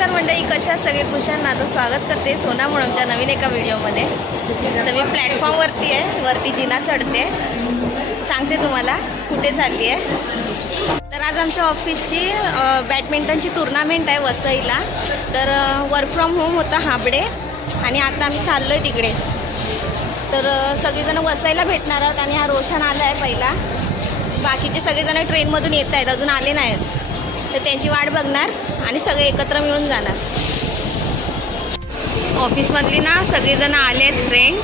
नमस्कार मंडळी कशा सगळे? कुशांना माझं स्वागत करते सोना म्हणूनच्या नवीन एका व्हिडिओमध्ये. तर मी प्लॅटफॉर्मवरती आहे. वरती जिना चढते. सांगते तुम्हाला कुठे चालली आहे. तर आज आमच्या ऑफिसची बॅडमिंटनची टुर्नामेंट आहे वसईला. तर वर्क फ्रॉम होम होतं हाबडे. आणि आता आम्ही चाललो आहे तिकडे. तर सगळेजणं वसईला भेटणार आहोत आणि हा रोशन आला आहे पहिला. बाकीचे सगळेजण ट्रेनमधून येत आहेत. अजून आले नाहीत. तर त्यांची वाट बघणार आणि सगळे एकत्र मिळून जाणार. ऑफिसमधली ना सगळेजण आले आहेत फ्रेंड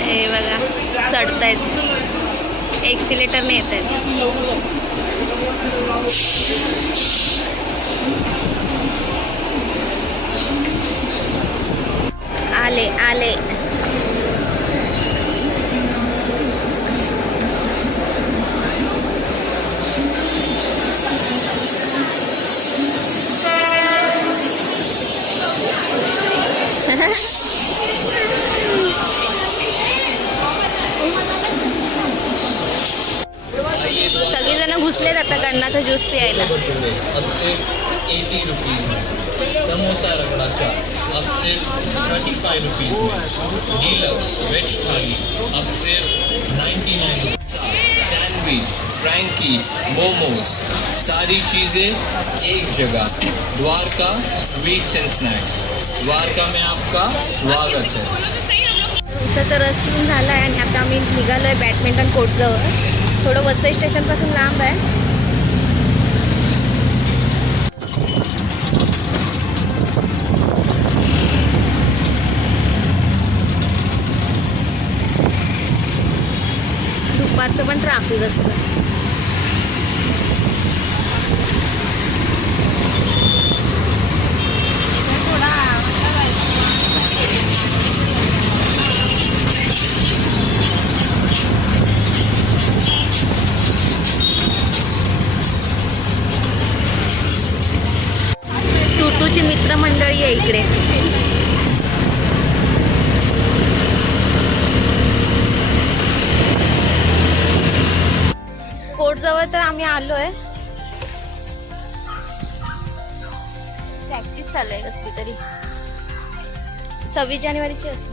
हे बघा चढतायत. एक्सिलेटरने येत आहेत आले आले. आता गन्नाचा ज्यूस प्यायला. समोसा रगड़ा चाट अब सिर्फ थर्टी फाइव रुपीज़ में डीलक्स वेज थाली. अब सिर्फ ninety nine sandwich frankie momos सारी चीज़ें एक जगह. Dwarka sweets and snacks Dwarka में आपका स्वागत है. उसाचा रस पिऊन झाला आहे आणि आता आम्ही निघालो आहे बॅडमिंटन कोर्टजवळ थोडं वसई स्टेशनपासून लांब आहे. पण ट्राफिक असतं सव्वीस जानेवारीची असते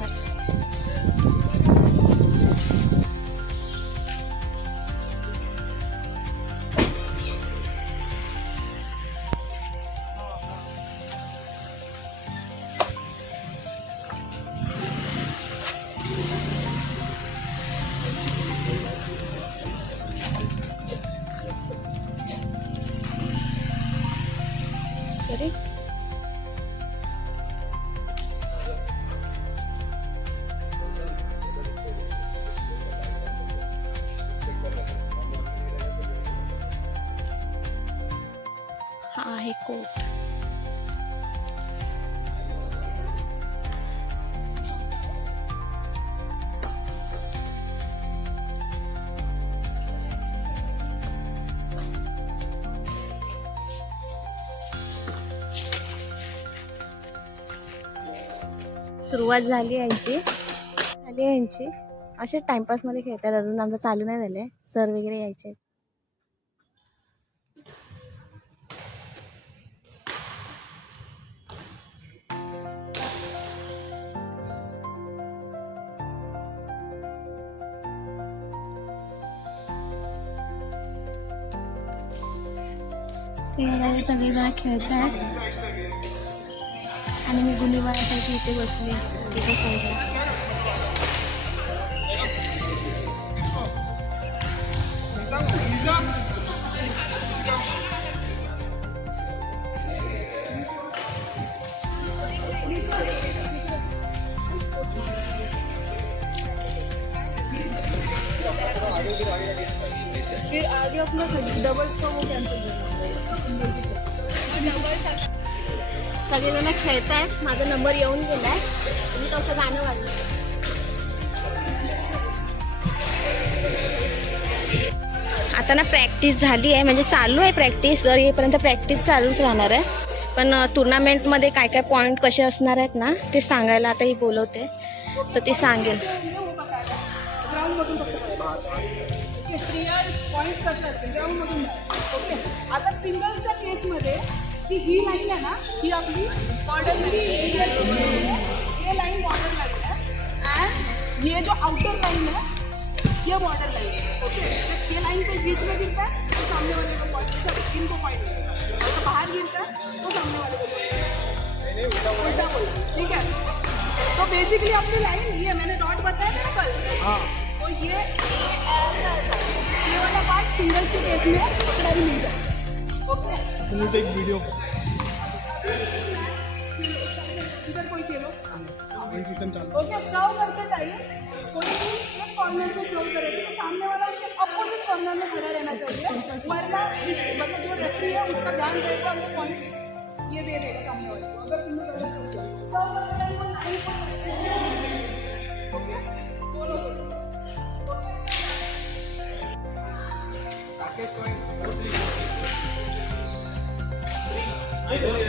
सुरुवात झाली यांची. झाली यांची. असे टाइमपासमध्ये खेळतात. अजून आमचं चालू नाही झालंय. सर वगैरे यायचे सगळे जण खेळत आहेत आणि मी गुन्हे गुन्हेगारासाठी इथे बसले तिथे साईडला फिर आगे अपना डबल्स का वो कैंसिल सगळेजण खेळत आहेत. माझा नंबर येऊन गेलाय. मी तसं गाणं वाजलं आता ना प्रॅक्टिस झाली आहे. म्हणजे चालू आहे प्रॅक्टिस जर येईपर्यंत प्रॅक्टिस चालूच राहणार आहे. पण टुर्नामेंटमध्ये काय काय पॉईंट कसे असणार आहेत ना ते सांगायला आता ही बोलवते. तर ती सांगेल. आता सिंगल्सच्या केसमध्ये जी ही लाईन आहे ना ही आपली बॉर्डर लाईन ये लाइन बॉर्डर लाइन है। एंड ये जो आउटर लाइन है ये बॉर्डर लाइन है। ओके जब ये लाइन के बीच में गिरता है तो सामने वाले को पॉइंट सब इनको पॉइंट मिलेगा और जब बाहर गिरता है तो सामने वाले को point उल्टा ठीक है? तो बेसिकली अपनी लाइन ये मैंने डॉट बताया था ना कल? तो ये ये वाला पार्ट सिंगल्स के केस में पकड़ा ही मिल जाए ओके कोई खेलो। चिकन चालू। ओके सर्व करते टाइम कोई भी एक कॉर्नर से सर्व करेगी तो सामने वाला उसके अपोजिट कॉर्नर में खड़ा रहना चाहिए। वरना जिस मतलब जो रेफरी है उसका ध्यान रहेगा वो पॉइंट्स ये दे देगा सामने वाले को अगर तुमने गलत कर दिया सर्व करते टाइम वो को ओके? बोलो ओके। Oh, yeah.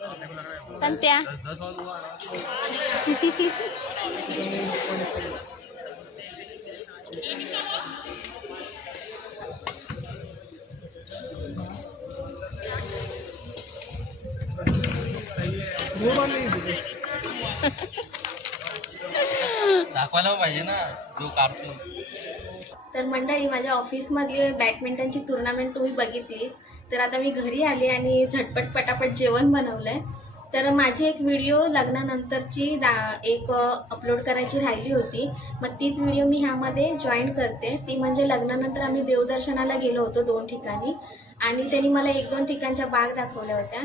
संत्या. दाखवायला पाहिजे ना जो काढतो तर मंडळी माझ्या ऑफिसमधली बॅडमिंटनची टुर्नामेंट तुम्ही बघितली तर आता मी घरी आले आणि झटपट पटापट जेवण बनवलं आहे तर माझी एक व्हिडिओ लग्नानंतरची दा एक अपलोड करायची राहिली होती. मग तीच व्हिडिओ मी ह्यामध्ये जॉईन करते. ती म्हणजे लग्नानंतर आम्ही देवदर्शनाला गेलो होतो दोन ठिकाणी. आणि त्यांनी मला एक दोन ठिकाणच्या बाग दाखवल्या होत्या.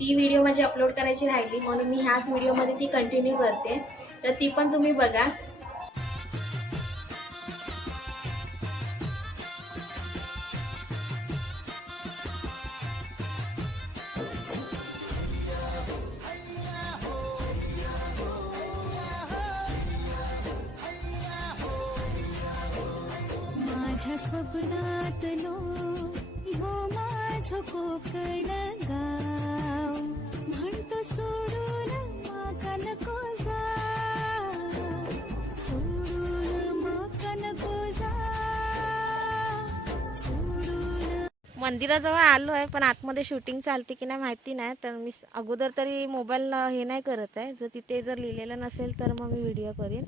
ती व्हिडिओ माझी अपलोड करायची राहिली. म्हणून मी ह्याच व्हिडिओमध्ये ती कंटिन्यू करते. तर ती पण तुम्ही बघा. मंदिराजवळ आलो आहे पण आतमध्ये शूटिंग चालते की नाही माहिती नाही. तर मी अगोदर तरी मोबाईल हे नाही करत आहे. जर तिथे जर लिहिलेलं नसेल तर मग मी व्हिडिओ करीन.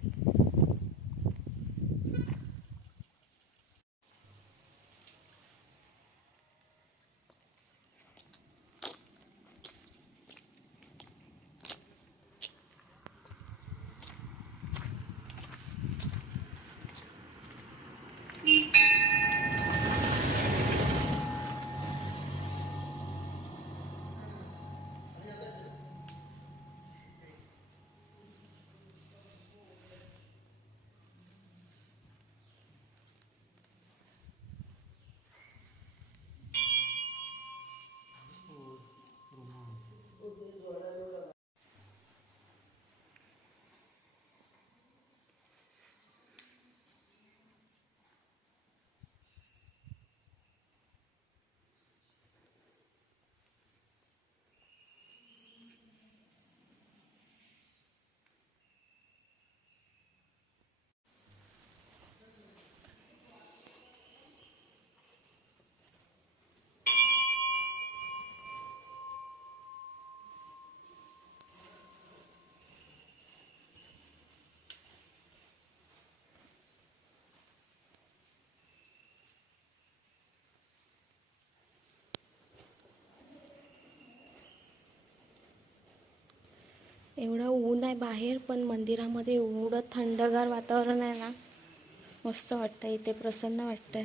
एवढं ऊन आहे बाहेर पण मंदिरामध्ये एवढं थंडगार वातावरण आहे ना. मस्त वाटतं इथे प्रसन्न वाटतंय.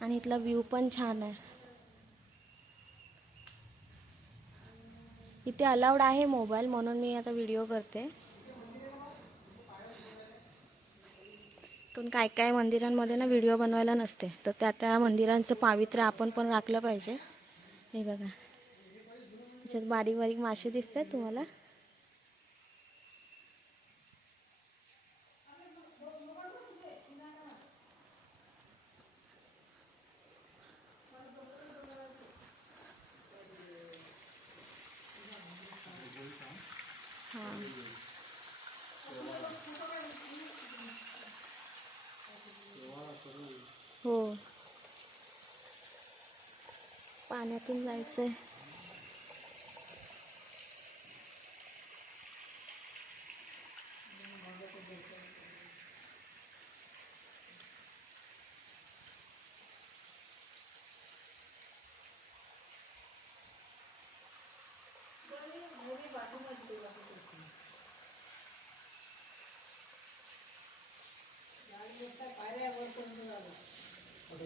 आणि इथला व्ह्यू पण छान आहे. इथे अलाउड आहे मोबाईल म्हणून मी आता व्हिडिओ करते. पण काय काय मंदिरांमध्ये ना व्हिडिओ बनवायला नसते. तर त्या त्या मंदिरांचं पावित्र्य आपण पण राखलं पाहिजे. हे बघा. त्याच्यात बारीक बारीक मासे दिसत आहेत तुम्हाला हो. पाण्यातून जायचंय सोडून माका नको जा सोडून माका नको जा सोडून माका नको जा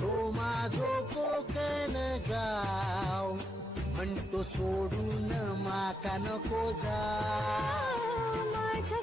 तो माझो कोकण गाव म्हणतो सोडून माका नको जा माझ्या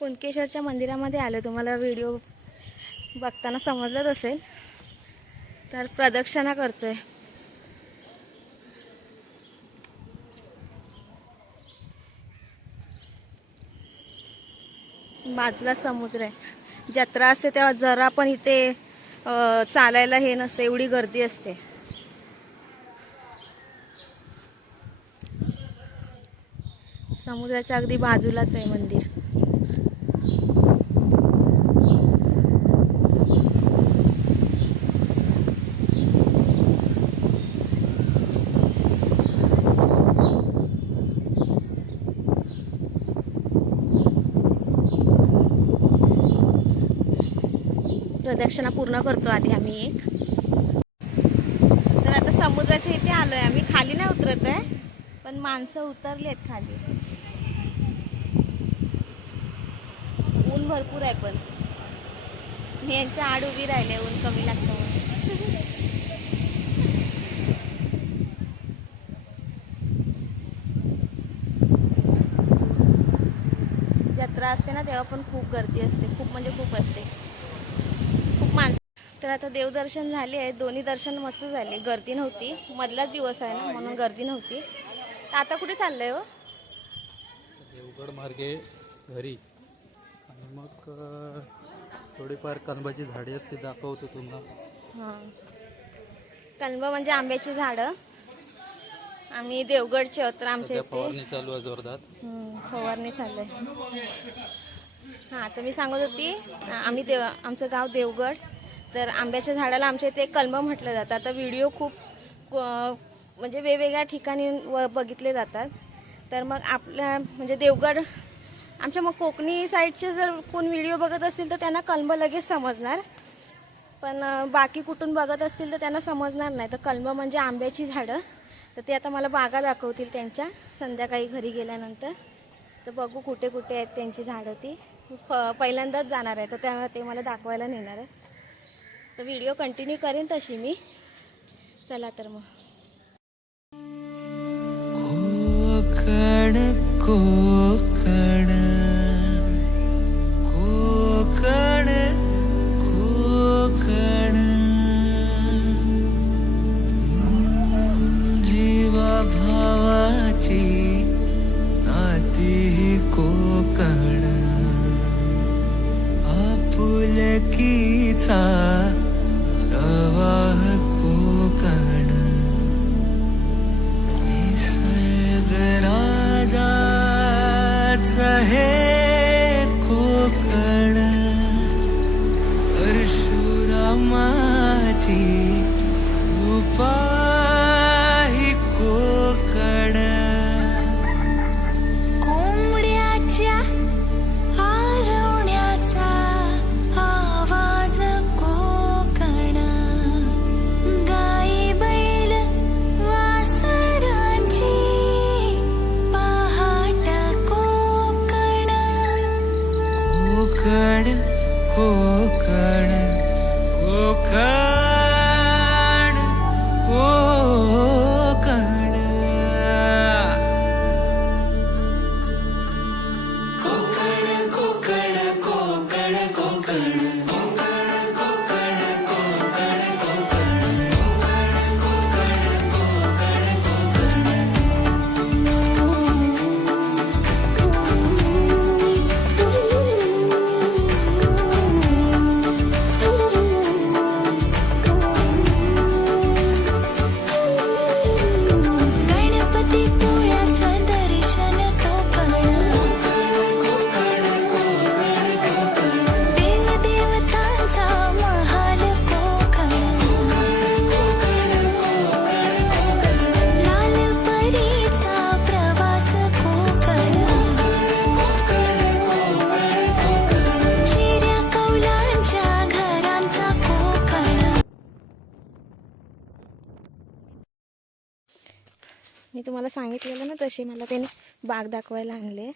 कुणकेश्वरच्या मंदिरामध्ये आलो. तुम्हाला व्हिडिओ बघताना समजलंच असेल. तर प्रदक्षिणा करतोय. बाजूला समुद्र आहे. जत्रा असते तेव्हा जरा पण इथे चालायला हे नसते एवढी गर्दी असते. समुद्राच्या अगदी बाजूलाच आहे मंदिर. प्रदक्षिणा पूर्ण करतो आधी आम्ही एक. तर आता समुद्राच्या इथे आलोय आम्ही. खाली नाही उतरत आहे पण माणसं उतरली आहेत खाली. ऊन भरपूर आहे पण. मी यांच्या आड उभी राहिले ऊन कमी लागतं जत्रा असते ना तेव्हा पण खूप गर्दी असते. खूप म्हणजे खूप असते. तर आता देवदर्शन झाले आहे. दोन्ही दर्शन मस्त झाले. गर्दी नव्हती. मधलाच दिवस आहे ना म्हणून गर्दी नव्हती. आता कुठे चाललंय हो? देवगड मार्गे घरी. आणि मग थोडीफार कलबाची झाडे आहेत ते दाखवतो तुम्हाला. हां. कलब म्हणजे आंब्याची झाडं. आम्ही देवगडचे आहोत तर आमच्या सध्या इथे. फवारणी चालू आहे जोरदार. हम्म, फवारणी चालू आहे. हां तर मी सांगत होती आम्ही देव आमचं गाव देवगड. तर आंब्याच्या झाडाला आमच्या इथे कलम म्हटलं जातं. आता व्हिडिओ खूप म्हणजे वेगवेगळ्या ठिकाणी व बघितले जातात. तर मग आपल्या म्हणजे देवगड आमच्या मग कोकणी साईडचे जर कोण व्हिडिओ बघत असतील तर त्यांना कलम लगेच समजणार. पण बाकी कुठून बघत असतील तर त्यांना समजणार नाही. तर कलम म्हणजे आंब्याची झाडं. तर ते आता मला बागा दाखवतील त्यांच्या. संध्याकाळी घरी गेल्यानंतर. तर बघू कुठे कुठे आहेत त्यांची झाडं ती. प पहिल्यांदाच जाणार आहे. तर त्या ते मला दाखवायला नेणार आहे. तर व्हिडिओ कंटिन्यू करेन तशी मी. चला तर मग. कोकण कोकण. कोकण कोकण. जीवा भावाची नाती कोकण. आपुलकीचा प्रवाह कोकण निसर्ग राजाच हे कोकण। परशुरामाची मी तुम्हाला सांगितलेलं ना तसे मला त्याने बाग दाखवायला आणले.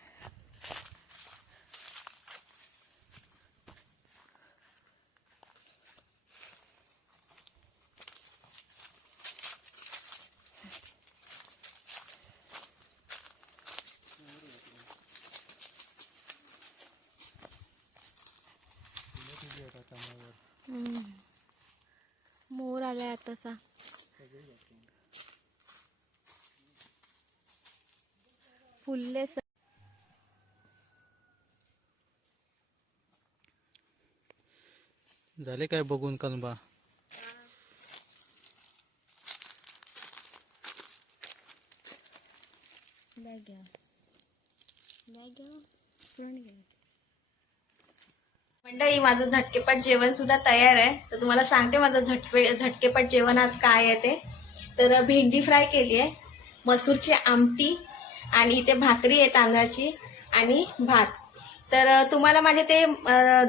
झाले काय बघून कनबा? मंडळी माझं झटकेपट जेवण सुद्धा तयार आहे. तर तुम्हाला सांगते माझं झटके झटकेपट जेवण आज काय आहे ते. तर भेंडी फ्राय केली आहे मसूरची आमटी आणि इथे भाकरी आहे तांदळाची आणि भात. तर तुम्हाला माझे ते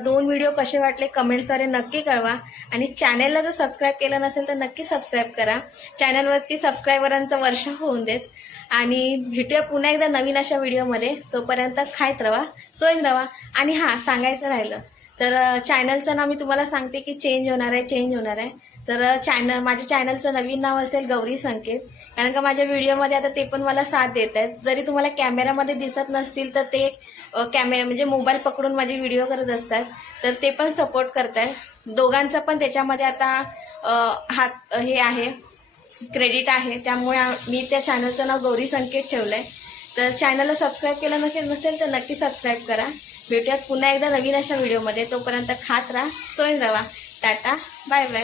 दोन व्हिडिओ कसे वाटले कमेंट्सद्वारे नक्की कळवा. आणि चॅनेलला जर सबस्क्राईब केलं नसेल तर नक्की सबस्क्राईब करा. चॅनलवरती सबस्क्रायबरांचं वर्ष होऊन देत. आणि भेटूया पुन्हा एकदा नवीन अशा व्हिडिओमध्ये तोपर्यंत खायत रवा सोयीन रवा. आणि हां सांगायचं राहिलं. तर चॅनलचं नाव मी तुम्हाला सांगते की चेंज होणार आहे चेंज होणार आहे. तर चॅनल माझ्या चॅनलचं नवीन नाव असेल गौरी संकेत. कारण का माझ्या व्हिडिओमध्ये आता ते पण मला साथ देत आहेत. जरी तुम्हाला कॅमेऱ्यामध्ये दिसत नसतील तर ते कॅमेरा म्हणजे मोबाईल पकडून माझे व्हिडिओ करत असतात. तर ते पण सपोर्ट करतात. दोघांचं पण त्याच्यामध्ये आता हात हे आहे. क्रेडिट आहे. त्यामुळे मी त्या चॅनलचं नाव गौरी संकेत ठेवलं आहे तर चॅनलला सबस्क्राईब केलं नसेल नसेल तर नक्की सबस्क्राईब करा. भेटूयात पुन्हा एकदा नवीन अशा व्हिडिओमध्ये तोपर्यंत खात राहा सोय राहा टाटा. Bye bye